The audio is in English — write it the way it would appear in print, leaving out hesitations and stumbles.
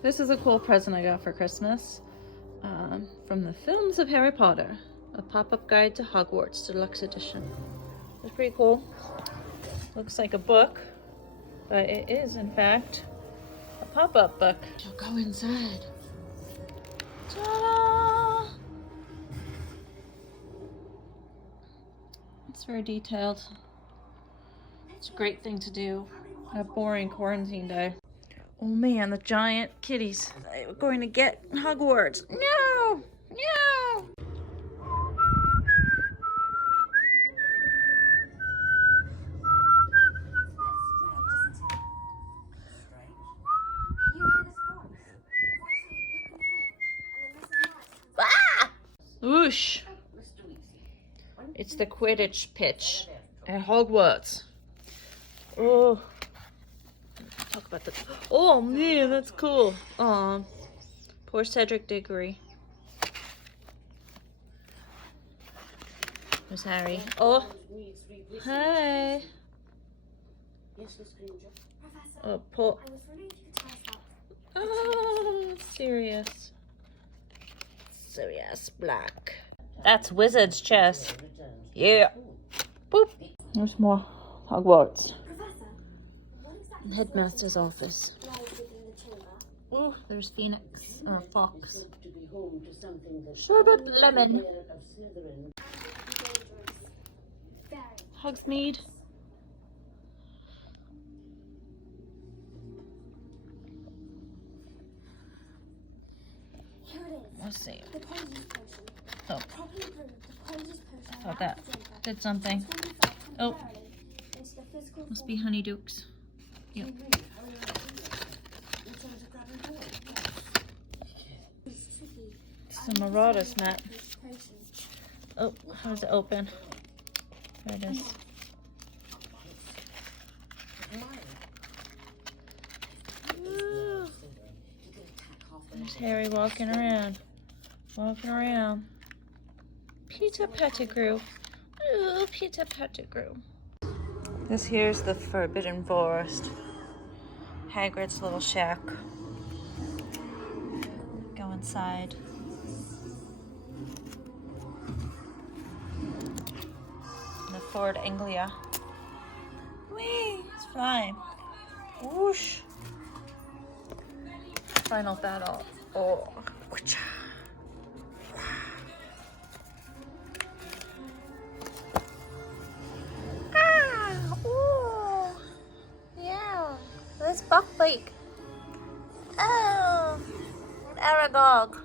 This is a cool present I got for Christmas from the films of Harry Potter. A pop-up guide to Hogwarts Deluxe Edition. It's pretty cool. Looks like a book, but it is in fact a pop-up book. I'll go inside. Ta-da! It's very detailed. It's a great thing to do on a boring quarantine day. Oh man, the giant kitties. We're going to get Hogwarts. No! No! Ah! Whoosh! It's the Quidditch pitch at Hogwarts. Oh. Talk about the. Oh man, that's cool. Poor Cedric Diggory. There's Harry. Oh. Hi. Oh, Paul. Oh, serious. Serious black. That's Wizard's chess. Yeah. Boop. There's more Hogwarts. Headmaster's office. Oh, there's Phoenix or Fox. Sherbet lemon. Hogsmeade. Let's see. Oh, I thought that did something. Oh, must be Honeydukes. Yep. Some Marauders mat. Oh, how does it open? There it is. Ooh. There's Harry walking around. Walking around. Peter Pettigrew. Ooh, Peter Pettigrew. This here's the Forbidden Forest. Hagrid's little shack. Go inside. The Ford Anglia. Whee! It's flying. Whoosh! Final battle. Oh. It's Buckbeak. Oh, Aragog.